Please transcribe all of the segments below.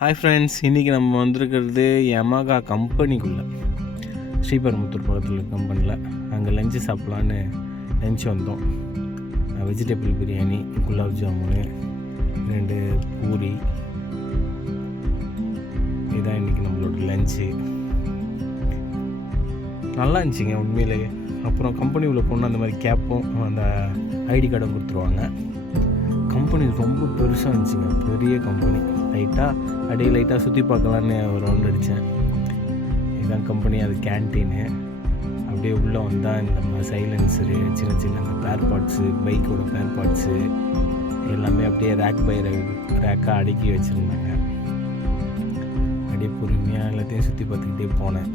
Hi friends, இன்றைக்கி நம்ம வந்திருக்கிறது யமகா கம்பெனிக்குள்ளே, ஸ்ரீபெரும்புத்தூர் பக்கத்தில் கம்பெனியில். அங்கே லஞ்சு சாப்பிட்லான்னு லஞ்ச் வந்தோம். வெஜிடபிள் பிரியாணி, குலாப் ஜாமுனு, 2 பூரி, இதுதான் இன்றைக்கி நம்மளோட லஞ்சு. நல்லா இருந்துச்சுங்க உண்மையிலேயே. அப்புறம் கம்பெனி உள்ள போனால் அந்த மாதிரி கேப்பும் அந்த ஐடி கார்டும் கொடுத்துருவாங்க. கம்பெனி ரொம்ப பெருசாக இருந்துச்சுங்க, பெரிய கம்பெனி. லைட்டாக சுற்றி பார்க்கலான்னு ஒரு ரவுண்ட் அடித்தேன். இதுதான் கம்பெனி, அது கேன்டீனு. அப்படியே உள்ளே வந்தால் இந்த சைலன்சரு, சின்ன அந்த பேர் பார்ட்ஸு, பைக்கோட பேர் பார்ட்ஸு எல்லாமே அப்படியே ரேக் பை ரேக்காக அடுக்கி வச்சுருந்தாங்க. அப்படியே பொறுமையாக எல்லாத்தையும் சுற்றி பார்த்துக்கிட்டே போனேன்.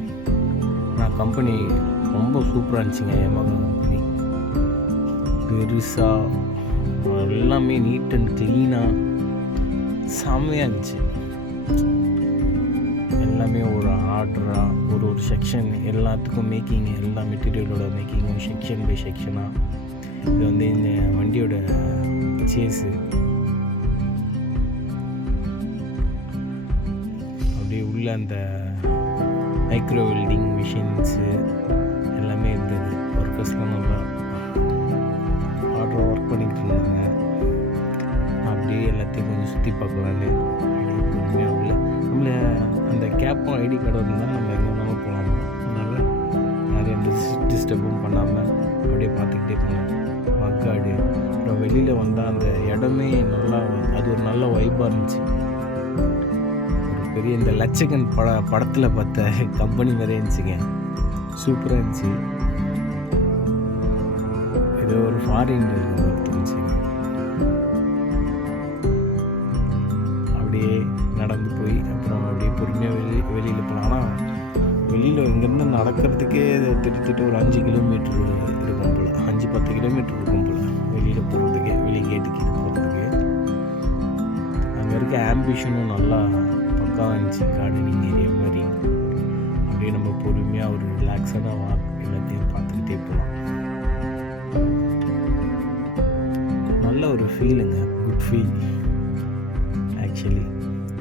ஆனால் கம்பெனி ரொம்ப சூப்பராக இருந்துச்சுங்க. யமகா கம்பெனி பெருசாக, எல்லாமே நீட் அண்ட் க்ளீனாக செம்மையாக இருந்துச்சு. எல்லாமே ஒரு ஆர்டராக ஒரு செக்ஷன், எல்லாத்துக்கும் மேக்கிங், எல்லா மெட்டீரியலோட மேக்கிங்கும் செக்ஷன் பை செக்ஷனாக. இது வந்து இந்த வண்டியோட சேஸு, அப்படியே உள்ள அந்த மைக்ரோ வெல்டிங் மிஷின்ஸு எல்லாமே இருந்தது. ஒர்க்கர்ஸ்லாம் நல்லா ஆர்டராக ஒர்க் பண்ணிக்கிட்டு இருந்தாங்க. அப்படியே எல்லாத்தையும் கொஞ்சம் சுற்றி பார்க்கலான்னு பொறுமையாக உள்ள நம்மளை அந்த கேப்பும் ஐடி கார்டு இருந்தால் நம்ம எங்கே வேணாலும் போகலாமா. அதனால் நிறைய டிஸ்டர்பும் பண்ணாமல் அப்படியே பார்த்துக்கிட்டே போனோம். மக்காடு அப்புறம் வெளியில் வந்தால் அந்த இடமே நல்லா, அது ஒரு நல்ல வைப்பாக இருந்துச்சு. ஒரு பெரிய இந்த லட்சகன் படத்தில் பார்த்த கம்பெனி மாதிரியே இருந்துச்சுங்க, சூப்பராக இருந்துச்சு. ஏதோ ஒரு ஃபாரின் இருக்க மாதிரி இருந்துச்சு. அப்படியே நடந்து போய் அப்புறம் அப்படியே பொறுமையாக வெளியில் போனோம். ஆனால் வெளியில் இங்கேருந்து நடக்கிறதுக்கே திட்டத்தட்ட ஒரு 5 கிலோமீட்டர் இருக்கும் போல், 5-10 கிலோமீட்டர் இருக்கும் போல் வெளியில் போகிறதுக்கே, வெளி கேட்டுக்கு போகிறதுக்கு. அங்கே இருக்க ஆம்பிஷனும் நல்லா பக்காவாக இருந்துச்சு, கார்டனிங் ஏரியா மாதிரி. அப்படியே நம்ம பொறுமையாக ஒரு ரிலாக்ஸான வாக் எல்லாத்தையும் பார்த்துக்கிட்டே போகலாம். நல்ல ஒரு ஃபீலுங்க, குட் ஃபீல் ஆக்சுவலி.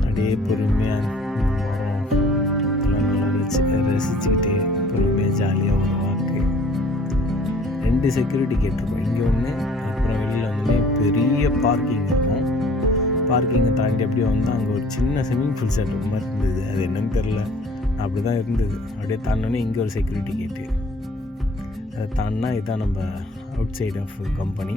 அப்படியே பொறுமையாக மரம் எல்லாம் நல்லா ரசிச்சுக்கிட்டு பொறுமையாக ஜாலியாக ஒரு வாக்கு. 2 செக்யூரிட்டி கேட் இருக்கும், இங்கே ஒன்று, அப்புறம் வெளியில் வந்து பெரிய பார்க்கிங் இருக்கும். பார்க்கிங்கை தாண்டி அப்படியே வந்தால் அங்கே ஒரு சின்ன ஸ்விம்மிங் பூல் செட்டப் மாதிரி இருந்தது. அது என்னன்னு தெரில, அப்படி தான் இருந்தது. அப்படியே தாண்டினோடனே இங்கே ஒரு செக்யூரிட்டி கேட்டு, அதை தாண்டினா இதுதான் நம்ம அவுட் சைட் ஆஃப் கம்பெனி.